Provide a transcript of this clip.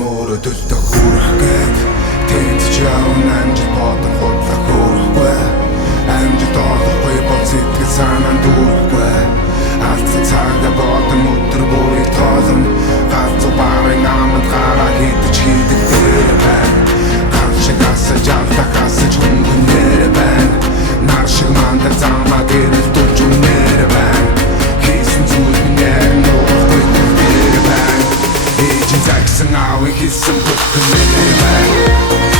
мөрөдөлдөх хүрхгээд тэнцэж явна амжилт бодох худлах хүрхгүй амжилт олохгүй бол сэтгэл санаа дүүрхгүй алдсан цагта бодон өдөр бүрийг тоолно галзуу барын аманд гараа хитэж хийдэг дээр байна гал шиг асаж алдах асаж хөнгөнээр байна нар шиг мандах замаа гэрэл дулж үнээр байна хийсэн зүйл минь яг нуухгүй дээр байна ээжийн загсан аавын хийсэн бүхэн дээр байна